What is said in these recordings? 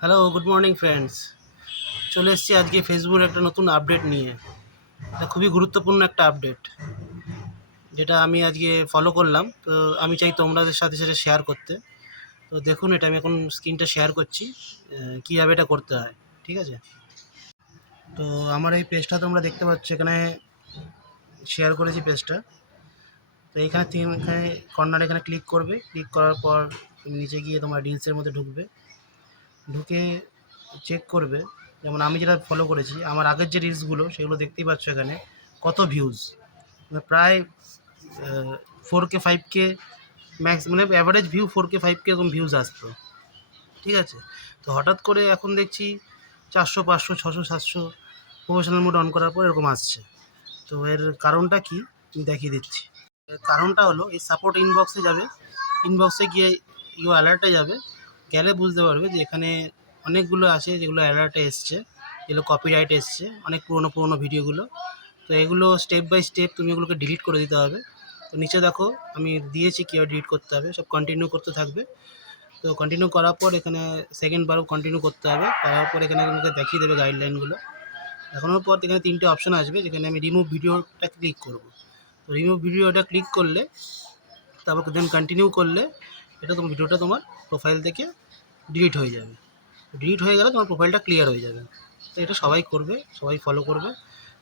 Hello, good morning friends. চলে এসেছি আজকে ফেসবুকের একটা নতুন আপডেট নিয়ে। এটা খুবই গুরুত্বপূর্ণ একটা আপডেট, যেটা আমি আজকে ফলো করলাম। তো আমি চাই তোমাদের সাথে সেটা শেয়ার করতে। তো দেখুন, এটা আমি এখন স্ক্রিনটা শেয়ার করছি, কীভাবে এটা করতে হয়। ঠিক আছে? তো আমার এই পেজটা তোমরা দেখতে পাচ্ছ, এখানে শেয়ার করেছি পেজটা। তো এখানে এখানে কর্নার এখানে ক্লিক করবে। ক্লিক করার পর নিচে গিয়ে তোমার রিলসের মধ্যে ঢুকবে। ঢুকে চেক করবে, যেমন আমি যেটা ফলো করেছি, আমার আগের যে রিলসগুলো সেগুলো দেখতেই পাচ্ছ এখানে কত ভিউজ। প্রায় 4K 5K ম্যাক্স, মানে অ্যাভারেজ ভিউ 4K 5K এরকম ভিউজ আসতো। ঠিক আছে? তো হঠাৎ করে এখন দেখছি 400 500 600 700 প্রফেশনাল মোড অন করার পর এরকম আসছে। তো এর কারণটা কি আমি দেখিয়ে দিচ্ছি। এর কারণটা হলো, এই সাপোর্ট ইনবক্সে যাবে। ইনবক্সে গিয়ে অ্যালার্টে যাবে। গেলে বুঝতে পারবে যে এখানে অনেকগুলো আছে যেগুলো অ্যালার্টে এসছে, যেগুলো কপিরাইট এসছে, অনেক পুরোনো পুরোনো ভিডিওগুলো। তো এগুলো স্টেপ বাই স্টেপ তুমি এগুলোকে ডিলিট করে দিতে হবে। তো নিচে দেখো আমি দিয়েছি কীভাবে ডিলিট করতে হবে, সব কন্টিনিউ করতে থাকবে। তো কন্টিনিউ করার পর এখানে সেকেন্ড বারও কন্টিনিউ করতে হবে। করার পর এখানে তোমাকে দেখিয়ে দেবে গাইডলাইনগুলো। দেখানোর পর এখানে 3টে অপশান আসবে, যেখানে আমি রিমুভ ভিডিওটা ক্লিক করব। তো রিমুভ ভিডিওটা ক্লিক করলে, তারপর দেন কন্টিনিউ করলে, এটা তোমার ভিডিওটা তোমার প্রোফাইল থেকে ডিলিট হয়ে যাবে। ডিলিট হয়ে গেলে তোমার প্রোফাইলটা ক্লিয়ার হয়ে যাবে। তো এটা সবাই করবে, সবাই ফলো করবে,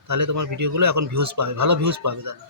তাহলে তোমার ভিডিওগুলো এখন ভিউজ পাবে, ভালো ভিউজ পাবে তাহলে।